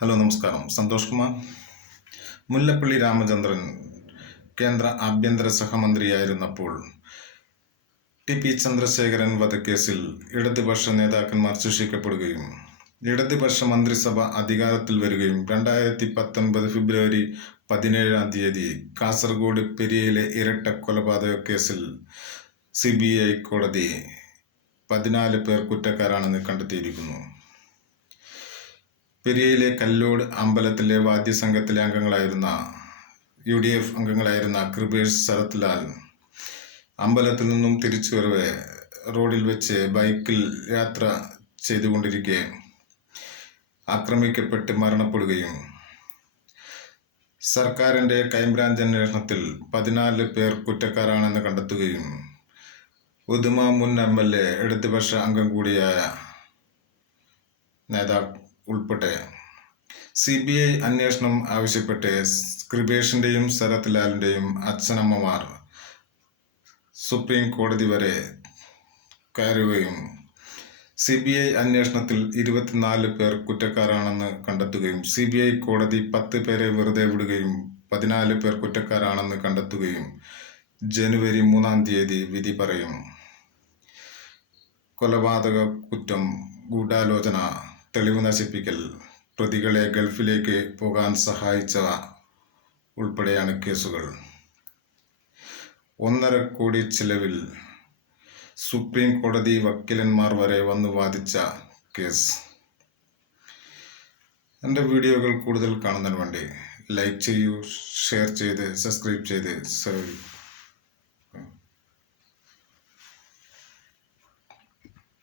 Hello നമസ്കാരം. സന്തോഷ് കുമാർ. മുല്ലപ്പള്ളി രാമചന്ദ്രൻ കേന്ദ്ര ആഭ്യന്തര സഹമന്ത്രിയായിരുന്നപ്പോൾ ടി.പി. ചന്ദ്രശേഖരൻ വധക്കേസിൽ ഇടതുപക്ഷ നേതാക്കന്മാർ ശിക്ഷിക്കപ്പെടുകയും ഇടതുപക്ഷ മന്ത്രിസഭ അധികാരത്തിൽ വരികയും 2019 ഫെബ്രുവരി 17 കാസർഗോഡ് പെരിയയിലെ ഇരട്ട കൊലപാതക കേസിൽ CBI കോടതി 14 പേർ കുറ്റക്കാരാണെന്ന് കണ്ടെത്തിയിരിക്കുന്നു. പെരിയയിലെ കല്ലോട് അമ്പലത്തിലെ വാദ്യസംഘത്തിലെ അംഗങ്ങളായിരുന്ന UDF അംഗങ്ങളായിരുന്ന കൃപേഷ്, ശരത് ലാൽ അമ്പലത്തിൽ നിന്നും തിരിച്ചു വരവെ റോഡിൽ വെച്ച് ബൈക്കിൽ യാത്ര ചെയ്തുകൊണ്ടിരിക്കെ ആക്രമിക്കപ്പെട്ട് മരണപ്പെടുകയും സർക്കാരിൻ്റെ ക്രൈംബ്രാഞ്ച് അന്വേഷണത്തിൽ 14 പേർ കുറ്റക്കാരാണെന്ന് കണ്ടെത്തുകയും ഉദുമ മുൻ MLA ഇടതുപക്ഷ അംഗം കൂടിയായ നേതാവ് ഉൾപ്പെടെ CBI അന്വേഷണം ആവശ്യപ്പെട്ട് കൃപേഷിൻ്റെയും ശരത് ലാലിൻ്റെയും അച്ഛനമ്മമാർ സുപ്രീം കോടതി വരെ കയറുകയും CBI അന്വേഷണത്തിൽ 24 പേർ കുറ്റക്കാരാണെന്ന് കണ്ടെത്തുകയും CBI കോടതി 10 പേരെ വെറുതെ വിടുകയും 14 പേർ കുറ്റക്കാരാണെന്ന് കണ്ടെത്തുകയും ജനുവരി 3 വിധി പറയും. കൊലപാതക കുറ്റം, ഗൂഢാലോചന, തെളിവ് നശിപ്പിക്കൽ, പ്രതികളെ ഗൾഫിലേക്ക് പോകാൻ സഹായിച്ച ഉൾപ്പെടെയാണ് കേസുകൾ. 1.5 കോടി ചിലവിൽ സുപ്രീം കോടതി വക്കീലന്മാർ വരെ വന്നു വാദിച്ച കേസ്. എൻ്റെ വീഡിയോകൾ കൂടുതൽ കാണുന്നതിന് വേണ്ടി ലൈക്ക് ചെയ്യൂ, ഷെയർ ചെയ്ത് സബ്സ്ക്രൈബ് ചെയ്ത്